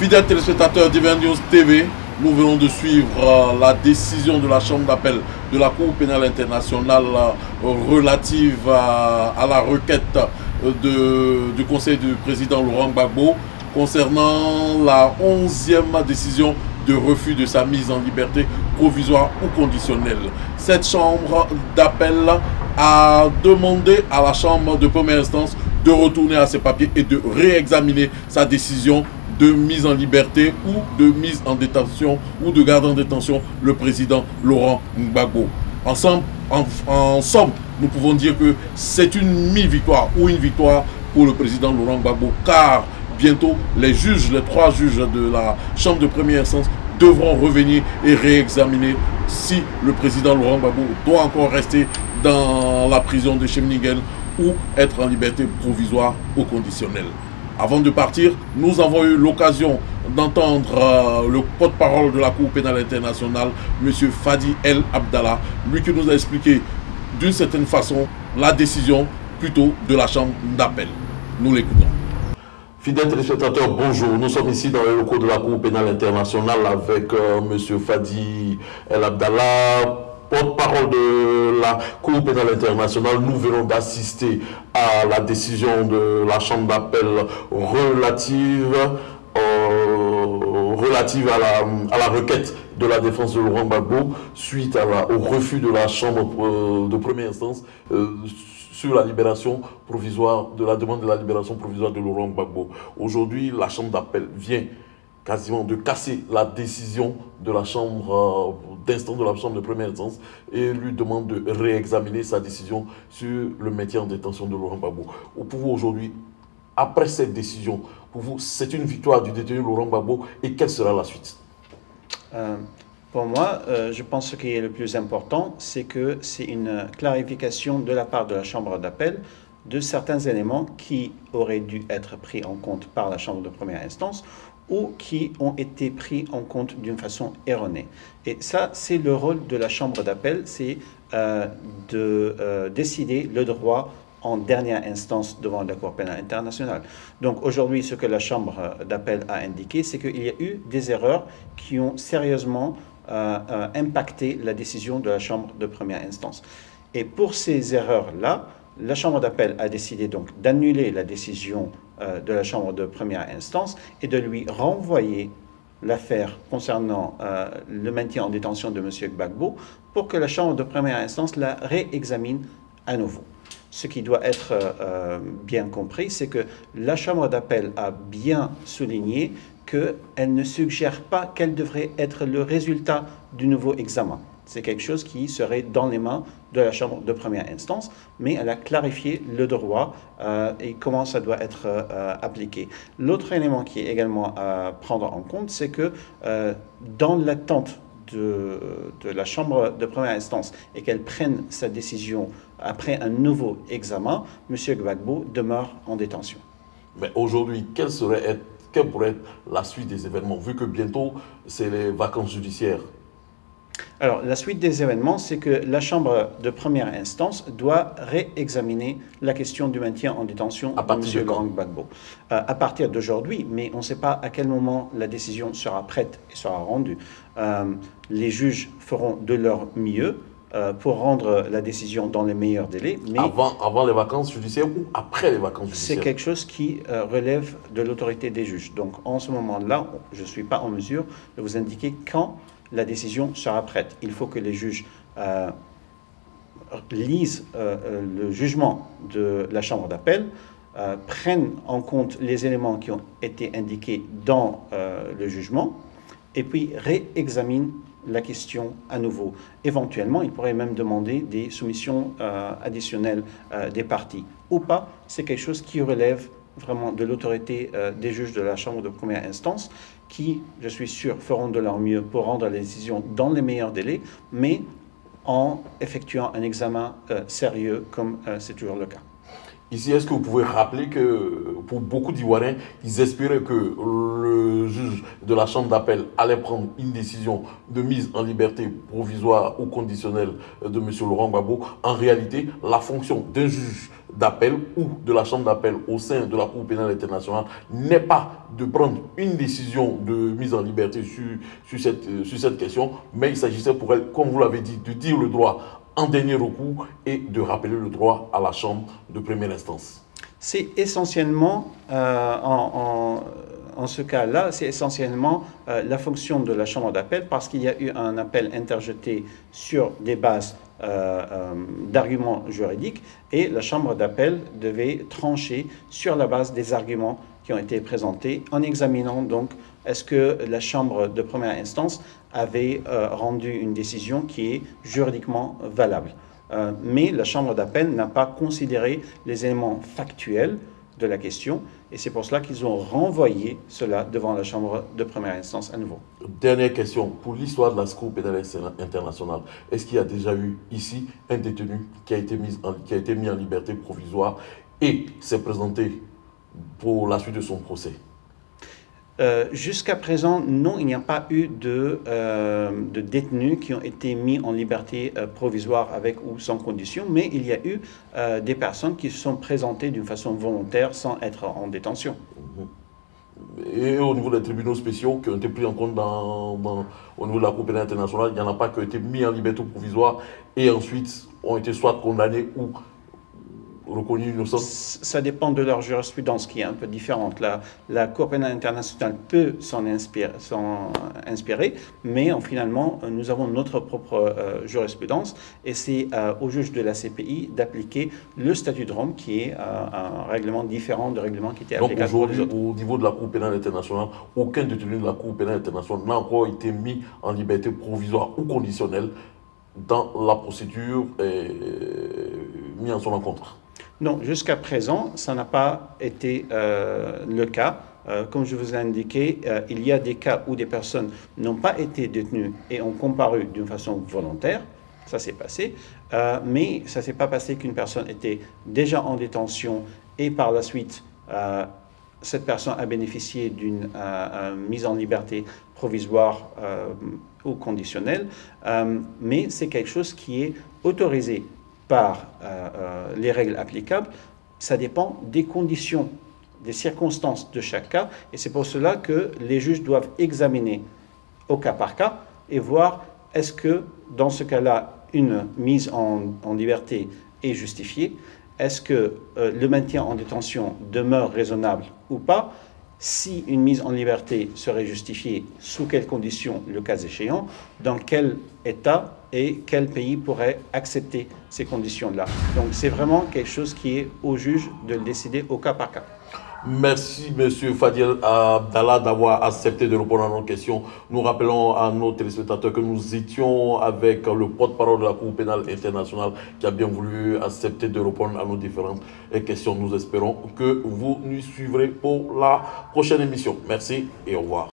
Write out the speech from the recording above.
Fidèles téléspectateurs d'Event News TV, nous venons de suivre la décision de la Chambre d'appel de la Cour pénale internationale relative à la requête du Conseil du président Laurent Gbagbo concernant la 11e décision de refus de sa mise en liberté provisoire ou conditionnelle. Cette Chambre d'appel a demandé à la Chambre de première instance de retourner à ses papiers et de réexaminer sa décision de mise en liberté ou de mise en détention ou de garde en détention le président Laurent Gbagbo. En somme, nous pouvons dire que c'est une mi-victoire ou une victoire pour le président Laurent Gbagbo, car bientôt les trois juges de la Chambre de première instance devront revenir et réexaminer si le président Laurent Gbagbo doit encore rester dans la prison de Chemniguel ou être en liberté provisoire ou conditionnelle. Avant de partir, nous avons eu l'occasion d'entendre le porte-parole de la Cour pénale internationale, M. Fadi El Abdallah, lui qui nous a expliqué d'une certaine façon la décision plutôt de la Chambre d'appel. Nous l'écoutons. Fidèles téléspectateurs, bonjour. Nous sommes ici dans les locaux de la Cour pénale internationale avec M. Fadi El Abdallah, porte-parole de la Cour pénale internationale. Nous venons d'assister à la décision de la Chambre d'appel relative à la requête de la défense de Laurent Gbagbo suite au refus de la Chambre de première instance sur la libération provisoire, de la demande de la libération provisoire de Laurent Gbagbo. Aujourd'hui, la Chambre d'appel vient quasiment de casser la décision de la Chambre d'instance de la Chambre de première instance et lui demande de réexaminer sa décision sur le maintien en détention de Laurent Gbagbo. Pour vous aujourd'hui, après cette décision, pour vous, c'est une victoire du détenu Laurent Gbagbo et quelle sera la suite? Pour moi, je pense que ce qui est le plus important, c'est que c'est une clarification de la part de la Chambre d'appel de certains éléments qui auraient dû être pris en compte par la Chambre de première instance ou qui ont été pris en compte d'une façon erronée. Et ça, c'est le rôle de la Chambre d'appel, c'est de décider le droit en dernière instance devant la Cour pénale internationale. Donc aujourd'hui, ce que la Chambre d'appel a indiqué, c'est qu'il y a eu des erreurs qui ont sérieusement impacté la décision de la Chambre de première instance. Et pour ces erreurs-là, la Chambre d'appel a décidé donc d'annuler la décision de la Chambre de première instance et de lui renvoyer l'affaire concernant le maintien en détention de M. Gbagbo pour que la Chambre de première instance la réexamine à nouveau. Ce qui doit être bien compris, c'est que la Chambre d'appel a bien souligné qu'elle ne suggère pas quel devrait être le résultat du nouveau examen. C'est quelque chose qui serait dans les mains de la Chambre de première instance, mais elle a clarifié le droit et comment ça doit être appliqué. L'autre élément qui est également à prendre en compte, c'est que dans l'attente de la Chambre de première instance et qu'elle prenne sa décision après un nouveau examen, M. Gbagbo demeure en détention. Mais aujourd'hui, quelle pourrait être la suite des événements, vu que bientôt, c'est les vacances judiciaires? Alors, la suite des événements, c'est que la Chambre de première instance doit réexaminer la question du maintien en détention de M. Laurent Gbagbo. À partir d'aujourd'hui, mais on ne sait pas à quel moment la décision sera prête et sera rendue. Les juges feront de leur mieux pour rendre la décision dans les meilleurs délais. Mais avant les vacances judiciaires ou après les vacances judiciaires? C'est quelque chose qui relève de l'autorité des juges. Donc, en ce moment-là, je ne suis pas en mesure de vous indiquer quand la décision sera prête. Il faut que les juges lisent le jugement de la Chambre d'appel, prennent en compte les éléments qui ont été indiqués dans le jugement, et puis réexaminent la question à nouveau. Éventuellement, il pourrait même demander des soumissions additionnelles des parties. Ou pas, c'est quelque chose qui relève vraiment de l'autorité des juges de la Chambre de première instance qui, je suis sûr, feront de leur mieux pour rendre la décision dans les meilleurs délais, mais en effectuant un examen sérieux comme c'est toujours le cas. Ici, est-ce que vous pouvez rappeler que pour beaucoup d'Ivoiriens, ils espéraient que le juge de la Chambre d'appel allait prendre une décision de mise en liberté provisoire ou conditionnelle de M. Laurent Gbagbo. En réalité, la fonction d'un juge d'appel ou de la Chambre d'appel au sein de la Cour pénale internationale n'est pas de prendre une décision de mise en liberté sur cette question, mais il s'agissait pour elle, comme vous l'avez dit, de dire le droit en dernier recours et de rappeler le droit à la chambre de première instance. C'est essentiellement, en ce cas-là, c'est essentiellement la fonction de la chambre d'appel parce qu'il y a eu un appel interjeté sur des bases d'arguments juridiques et la chambre d'appel devait trancher sur la base des arguments qui ont été présentés en examinant donc est-ce que la chambre de première instance avait rendu une décision qui est juridiquement valable. Mais la chambre d'appel n'a pas considéré les éléments factuels de la question et c'est pour cela qu'ils ont renvoyé cela devant la chambre de première instance à nouveau. Dernière question, pour l'histoire de la Cour pénale internationale, est-ce qu'il y a déjà eu ici un détenu qui a été mis en liberté provisoire et s'est présenté pour la suite de son procès? Jusqu'à présent, non, il n'y a pas eu de détenus qui ont été mis en liberté provisoire avec ou sans condition, mais il y a eu des personnes qui se sont présentées d'une façon volontaire sans être en détention. Et au niveau des tribunaux spéciaux qui ont été pris en compte au niveau de la Cour pénale internationale, il n'y en a pas qui ont été mis en liberté provisoire et ensuite ont été soit condamnés ou reconnus innocents? Ça dépend de leur jurisprudence qui est un peu différente. La Cour pénale internationale peut s'en inspirer, mais finalement, nous avons notre propre jurisprudence et c'est au juge de la CPI d'appliquer le statut de Rome qui est un règlement différent du règlement qui était applicable. Donc aujourd'hui, au niveau de la Cour pénale internationale, aucun détenu de la Cour pénale internationale n'a encore été mis en liberté provisoire ou conditionnelle dans la procédure mise en son encontre. Non, jusqu'à présent, ça n'a pas été le cas. Comme je vous ai indiqué, il y a des cas où des personnes n'ont pas été détenues et ont comparu d'une façon volontaire. Ça s'est passé. Mais ça ne s'est pas passé qu'une personne était déjà en détention et par la suite, cette personne a bénéficié d'une mise en liberté provisoire ou conditionnelle. Mais c'est quelque chose qui est autorisé par les règles applicables, ça dépend des conditions, des circonstances de chaque cas. Et c'est pour cela que les juges doivent examiner au cas par cas et voir est-ce que dans ce cas-là, une mise en liberté est justifiée, est-ce que le maintien en détention demeure raisonnable ou pas. Si une mise en liberté serait justifiée, sous quelles conditions, le cas échéant, dans quel état et quel pays pourrait accepter ces conditions-là. Donc c'est vraiment quelque chose qui est au juge de le décider au cas par cas. Merci, M. Fadiel Abdallah, d'avoir accepté de répondre à nos questions. Nous rappelons à nos téléspectateurs que nous étions avec le porte-parole de la Cour pénale internationale qui a bien voulu accepter de répondre à nos différentes questions. Nous espérons que vous nous suivrez pour la prochaine émission. Merci et au revoir.